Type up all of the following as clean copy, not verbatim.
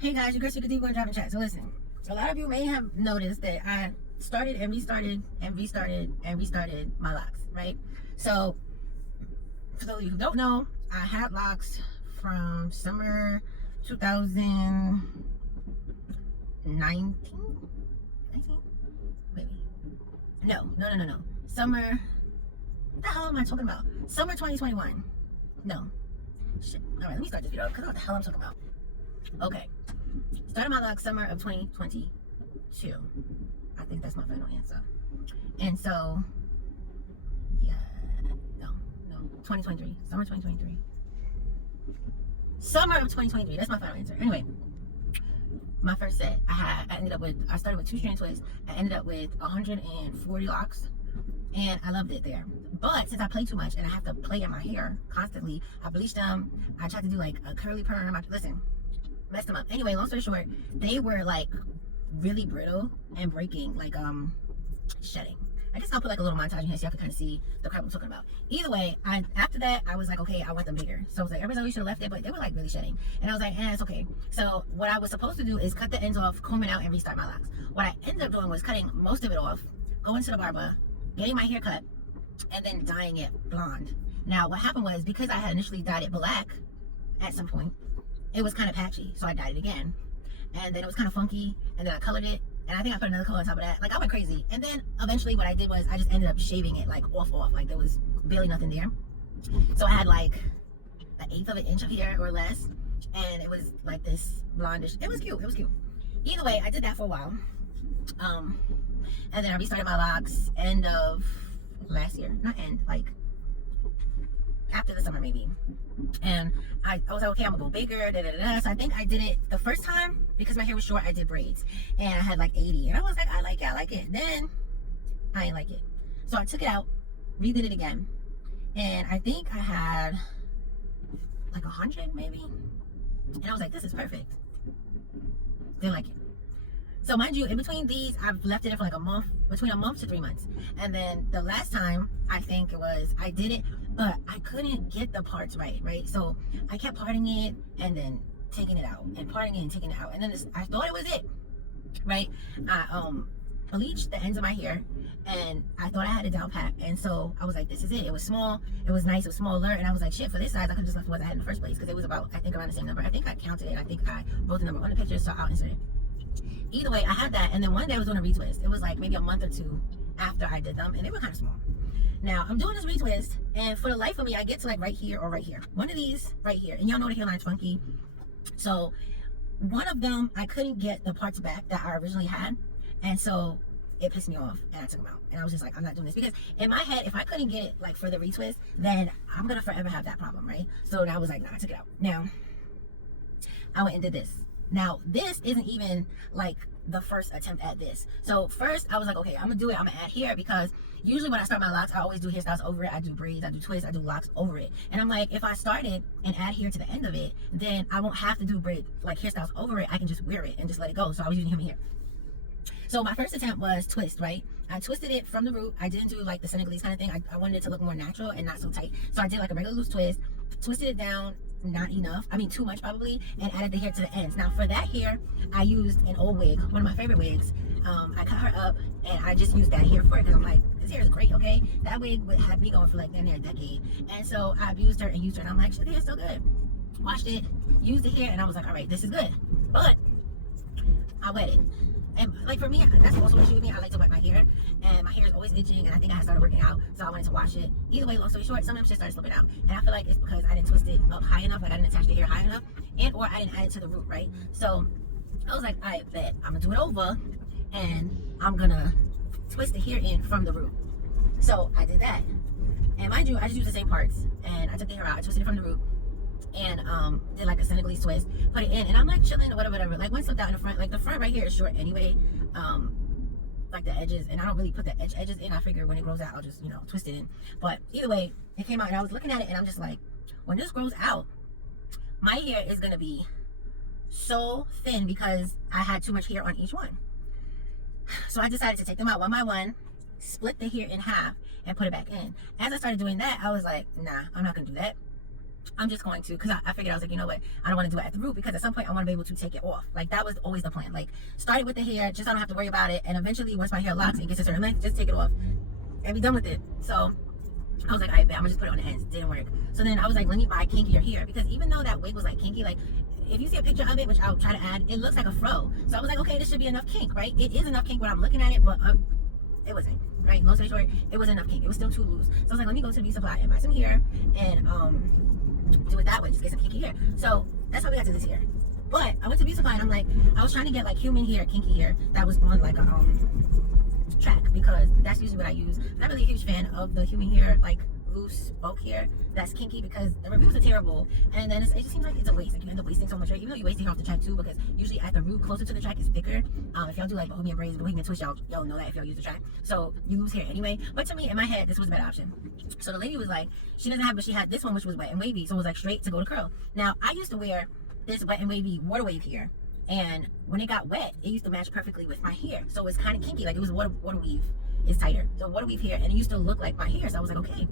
Hey guys, your girl Secret Deep going driving chat. So listen, a lot of you may have noticed that I started and restarted and restarted and restarted my locks, right? So for those of you who don't know, I had locks from summer 2019, 19? Maybe. No. Summer, what the hell am I talking about? Summer 2021. No. Shit. All right, let me start this video because what the hell I'm talking about. Okay. Started my locks summer of 2022. I think that's my final answer. And so, yeah, no, 2023. Summer 2023. Summer of 2023. That's my final answer. Anyway, my first set, I started with 2 strand twists. I ended up with 140 locks. And I loved it there. But since I play too much and I have to play in my hair constantly, I bleached them. I tried to do like a curly perm. Listen, messed them up. Anyway, long story short, they were like really brittle and breaking, like shedding. I guess I'll put like a little montage in here so y'all can kind of see the crap I'm talking about. Either way, after that I was like, okay, I want them bigger. So I was like, everybody's always should have left it, but they were like really shedding. And I was like, it's okay. So what I was supposed to do is cut the ends off, comb it out, and restart my locks. What I ended up doing was cutting most of it off, going to the barber, getting my hair cut, and then dyeing it blonde. Now what happened was, because I had initially dyed it black at some point, it was kind of patchy, so I dyed it again, and then it was kind of funky, and then I colored it, and I think I put another color on top of that. Like, I went crazy. And then eventually what I did was I just ended up shaving it like off, like there was barely nothing there. So I had like an eighth of an inch of hair or less, and it was like this blondish. It was cute. Either way, I did that for a while, and then I restarted my locks end of last year. Not end, like after the summer maybe. And I was like, okay, I'm gonna go bigger, So I think I did it the first time, because my hair was short, I did braids, and I had like 80, and I was like, I like it. Then I didn't like it, so I took it out, redid it again, and I think I had like 100 maybe, and I was like, this is perfect. Didn't like it. So mind you, in between these, I've left it for like a month, between a month to 3 months. And then the last time, I think it was, I did it, but I couldn't get the parts right? So I kept parting it and then taking it out, and parting it and taking it out. And then I thought it was it, right? I bleached the ends of my hair, and I thought I had it down pat. And so I was like, this is it. It was small, it was nice, it was smaller. And I was like, shit, for this size, I could just left what I had in the first place, because it was about, I think, around the same number. I think I counted it. I think I wrote the number on the picture, so I'll insert it. Either way, I had that, and then one day I was doing a retwist. It was like maybe a month or two after I did them, and they were kind of small. Now I'm doing this retwist, and for the life of me, I get to like right here or right here. One of these right here, and y'all know the hairline's funky. So one of them, I couldn't get the parts back that I originally had, and so it pissed me off, and I took them out. And I was just like, I'm not doing this, because in my head, if I couldn't get it like for the retwist, then I'm gonna forever have that problem, right? So I was like, nah, I took it out. Now I went and did this. Now this isn't even like the first attempt at this. So first I was like, okay, I'm gonna do it, I'm gonna add hair, because usually when I start my locks, I always do hairstyles over it. I do braids, I do twists, I do locks over it. And I'm like, if I started and add hair to the end of it, then I won't have to do braid like hairstyles over it. I can just wear it and just let it go. So I was using human hair. So my first attempt was twist, right? I twisted it from the root. I didn't do like the Senegalese kind of thing. I wanted it to look more natural and not so tight. So I did like a regular loose twist, twisted it down, not enough, I mean too much probably, and added the hair to the ends. Now for that hair, I used an old wig, one of my favorite wigs. I cut her up, and I just used that hair for it, because I'm like, this hair is great, okay? That wig would have me going for like damn near a decade. And so I've used her, and I'm like, shit, the hair's still good. Washed it, used the hair, and I was like, all right, this is good. But I wet it. And like for me, that's also an issue with me. I like to wet my hair, and my hair is always itching, and I think I had started working out, so I wanted to wash it. Either way, long story short, sometimes shit started slipping out, and I feel like it's because I didn't twist it up high enough, like I didn't attach the hair high enough, and or I didn't add it to the root, right? So I was like, all right, bet, I'm gonna do it over, and I'm gonna twist the hair in from the root. So I did that, and mind you, I just used the same parts, and I took the hair out, I twisted it from the root, and did like a Senegalese twist, put it in, and I'm like chilling or whatever. Like one slipped out in the front, like the front right here is short anyway, like the edges, and I don't really put the edges in. I figure when it grows out, I'll just, twist it in. But either way, it came out, and I was looking at it, and I'm just like, when this grows out, my hair is gonna be so thin because I had too much hair on each one. So I decided to take them out one by one, split the hair in half, and put it back in. As I started doing that, I was like, nah, I'm not gonna do that. I'm just going to, because I figured, I was like, you know what, I don't want to do it at the root, because at some point I want to be able to take it off. Like, that was always the plan. Like, start it with the hair, just so I don't have to worry about it, and eventually once my hair locks and gets a certain length, just take it off and be done with it. So I was like, alright, I'm gonna just put it on the ends. Didn't work. So then I was like, let me buy kinkier hair, because even though that wig was like kinky, like if you see a picture of it, which I'll try to add, it looks like a fro. So I was like, okay, this should be enough kink, right? It is enough kink when I'm looking at it, but it wasn't, right? Long story short, it wasn't enough kink. It was still too loose. So I was like, let me go to the Beauty Supply and buy some hair and do it that way, just get some kinky hair. So that's how we got to this hair. But I went to Beauty Supply and I'm like, I was trying to get like human hair, kinky hair that was on like a track, because that's usually what I use. I'm not really a huge fan of the human hair, like loose bulk hair that's kinky, because the reviews are terrible, and then it just seems like it's a waste. Like, you end up wasting so much hair, even though you waste hair off the track too, because usually at the root closer to the track is thicker. If y'all do like Bohemian braids, Bohemian twist, y'all know that if y'all use the track, so you lose hair anyway. But to me, in my head, this was a better option. So the lady was like, she doesn't have, but she had this one which was wet and wavy, so it was like straight to go to curl. Now I used to wear this wet and wavy water wave hair, and when it got wet, it used to match perfectly with my hair, so it's kind of kinky. Like, it was water weave is tighter, so water weave hair, and it used to look like my hair. So I was like, okay,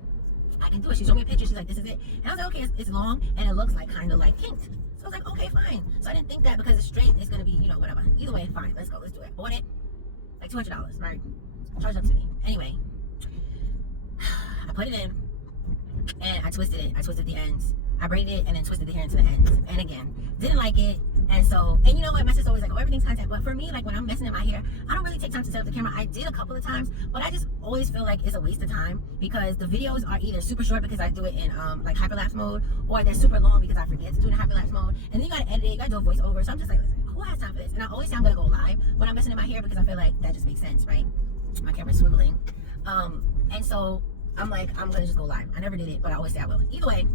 I can do it. She showed me a picture. She's like, this is it. And I was like, okay, it's long and it looks like kind of like kinked. So I was like, okay, fine. So I didn't think that because it's straight, it's gonna be, you know, whatever. Either way, fine. Let's go. Let's do it. Bought it like $200, right? Charged up to me. Anyway, I put it in and I twisted it. I twisted the ends. I braided it and then twisted the hair into the ends. And again, didn't like it. And so, and you know what, my sister always like, oh, everything's content. But for me, like when I'm messing in my hair, I don't really take time to set up the camera. I did a couple of times, but I just always feel like it's a waste of time, because the videos are either super short because I do it in like hyperlapse mode, or they're super long because I forget to do it in hyperlapse mode. And then you gotta edit it, you gotta do a voiceover. So I'm just like, listen, who has time for this? And I always say I'm gonna go live when I'm messing in my hair, because I feel like that just makes sense, right? My camera's swiveling. And so I'm like, I'm gonna just go live. I never did it, but I always say I will. Either way,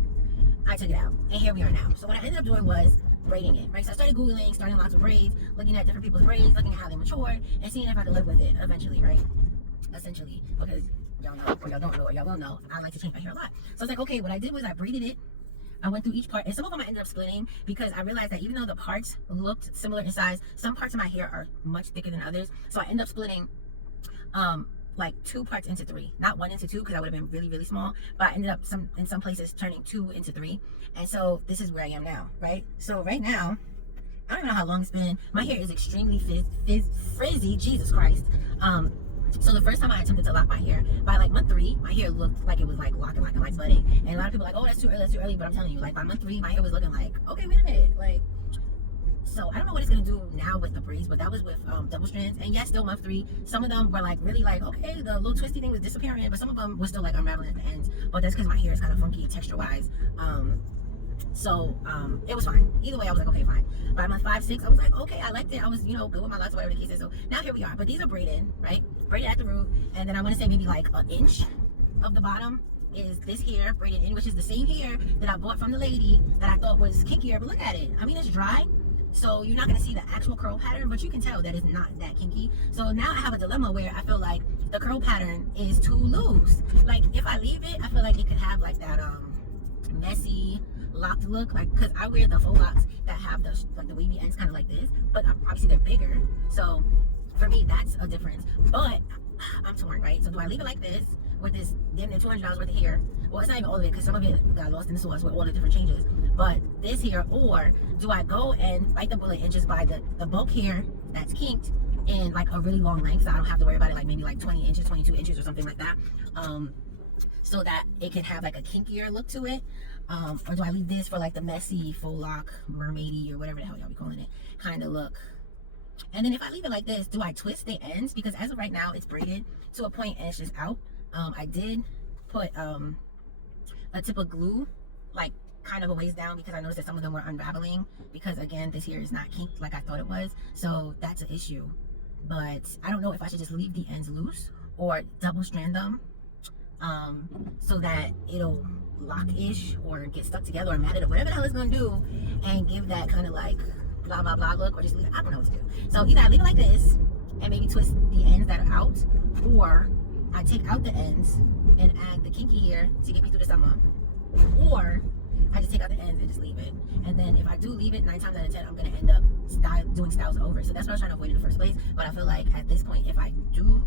I took it out, and here we are now. So what I ended up doing was braiding it, right? So I started Googling, starting lots of braids, looking at different people's braids, looking at how they matured, and seeing if I could live with it eventually, right? Essentially, because y'all know, or y'all don't know, or y'all will know, I like to change my hair a lot. So I was like, okay, what I did was I braided it. I went through each part, and some of them I ended up splitting, because I realized that even though the parts looked similar in size, some parts of my hair are much thicker than others. So I ended up splitting like 2 parts into 3, not 1 into 2, because I would have been really, really small, but I ended up in some places turning 2 into 3. And so this is where I am now, right? So right now, I don't even know how long it's been. My hair is extremely frizzy, Jesus Christ. So the first time I attempted to lock my hair, by like month 3, my hair looked like it was like locking, like budding. And a lot of people are like, oh, that's too early, but I'm telling you, like by month 3, my hair was looking like, okay, wait a minute, like. So I don't know what it's gonna do now with the braids, but that was with double strands. And yes, still month 3. Some of them were like really like, okay, the little twisty thing was disappearing, but some of them were still like unraveling at the ends. But that's because my hair is kind of funky texture wise. So it was fine. Either way, I was like, okay, fine. By month 5, 6, I was like, okay, I liked it. I was, you know, good with my locks, whatever the case is. So now here we are. But these are braided, right? Braided at the root, and then I want to say maybe like an inch of the bottom is this hair braided in, which is the same hair that I bought from the lady that I thought was kinkier. But look at it. I mean, it's dry. So you're not going to see the actual curl pattern, but you can tell that it's not that kinky. So now I have a dilemma where I feel like the curl pattern is too loose. Like if I leave it, I feel like it could have like that messy locked look, like because I wear the faux locks that have the like the wavy ends kind of like this, but obviously they're bigger. So for me, that's a difference. But I'm torn, right? So do I leave it like this with this damn near $200 worth of hair? Well, it's not even all of it, because some of it got lost in the sauce with all the different changes. But this here, or do I go and bite the bullet and just buy the bulk hair that's kinked in like a really long length, so I don't have to worry about it, like maybe like 20 inches, 22 inches or something like that, so that it can have like a kinkier look to it, or do I leave this for like the messy faux lock, mermaidy, or whatever the hell y'all be calling it kind of look? And then if I leave it like this, do I twist the ends? Because as of right now, it's braided to a point and it's just out. I did put a tip of glue like kind of a ways down, because I noticed that some of them were unraveling, because again, this here is not kinked like I thought it was. So that's an issue. But I don't know if I should just leave the ends loose or double strand them so that it'll lock-ish or get stuck together or matted or whatever the hell it's gonna do, and give that kind of like blah blah blah look, or just leave it. I don't know what to do. So either I leave it like this and maybe twist the ends that are out, or I take out the ends and add the kinky hair to get me through the summer, or I just take out the ends and just leave it. And then if I do leave it, 9 times out of 10, I'm gonna end up doing styles over. So that's what I was trying to avoid in the first place. But I feel like at this point, if I do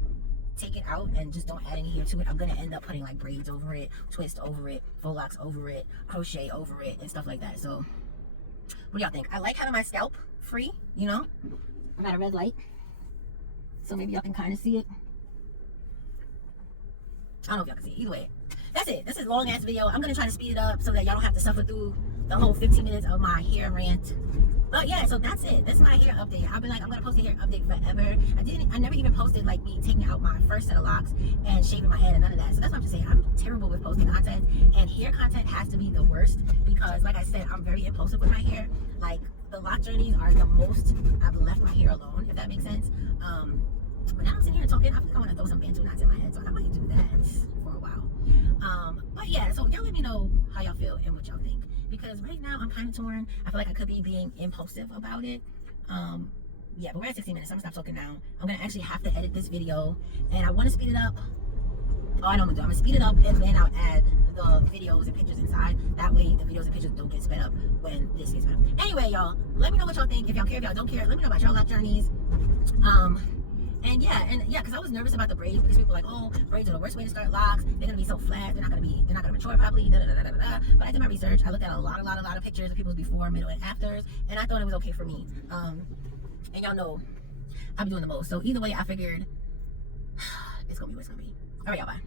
take it out and just don't add any hair to it, I'm gonna end up putting like braids over it, twist over it, faux locks over it, crochet over it, and stuff like that. So what do y'all think? I like having my scalp free, you know. I'm at a red light, so maybe y'all can kind of see it. I don't know if y'all can see it. Either way, that's it. This is a long ass video. I'm gonna try to speed it up so that y'all don't have to suffer through the whole 15 minutes of my hair rant. But yeah, so that's it. This is my hair update. I'll be like, I'm gonna post a hair update forever. I never even posted like me taking out my first set of locks and shaving my head and none of that. So that's what I'm just saying. I'm terrible with posting content, and hair content has to be the worst because, like I said, I'm very impulsive with my hair. Like the lock journeys are the most I've left my hair alone, if that makes sense. But now I'm sitting here talking. I think I want to throw some Bantu knots in my head, so I might do that for a while. But yeah, so y'all let me know how y'all feel and what y'all think, because right now I'm kind of torn. I feel like I could be being impulsive about it. Yeah, but we're at 16 minutes, so I'm gonna stop talking now. I'm gonna actually have to edit this video, and I want to speed it up. Oh, I know what I'm gonna speed it up, and then I'll add the videos and pictures inside. That way the videos and pictures don't get sped up when this gets sped up. Anyway, y'all, let me know what y'all think. If y'all care, if y'all don't care, let me know about y'all lock journeys. And yeah, because I was nervous about the braids, because people were like, oh, braids are the worst way to start locks. They're gonna be so flat. They're not gonna mature properly. But I did my research. I looked at a lot of pictures of people's before, middle, and afters, and I thought it was okay for me. And y'all know I'm doing the most. So either way, I figured it's gonna be what it's gonna be. All right, y'all, bye.